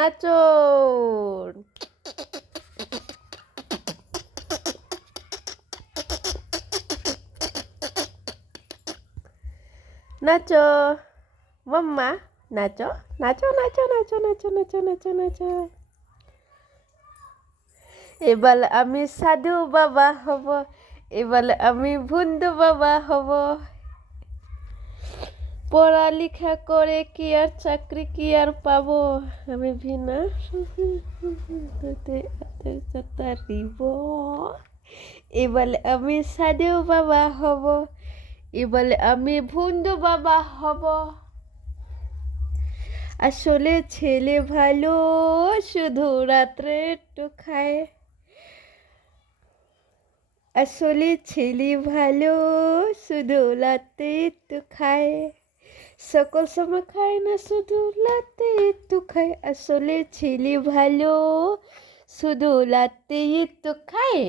নাচো। নাচো মাম্মা, নাচো নাচো নাচো নাচো নাচো নাচো নাচো নাচো। এবার আমি সাধু বাবা হব, এবার আমি ভুন্দু বাবা হব। পড়ালেখা করে কি আর চাকরি কি আর পাবো, আমি ভিনা এবার আমি সাধু বাবা হব, এবার আমি ভুন্দু বাবা হব। আসলে ছেলে ভালো, শুধু রাত্রে একটু খায়। আসলে ছেলে ভালো, শুধু রাতে একটু খায়। সকল সময় খায় না, শুধু রাতে একটু খায়। আসলে ছেলে ভালো, শুধু রাতে একটু খায়।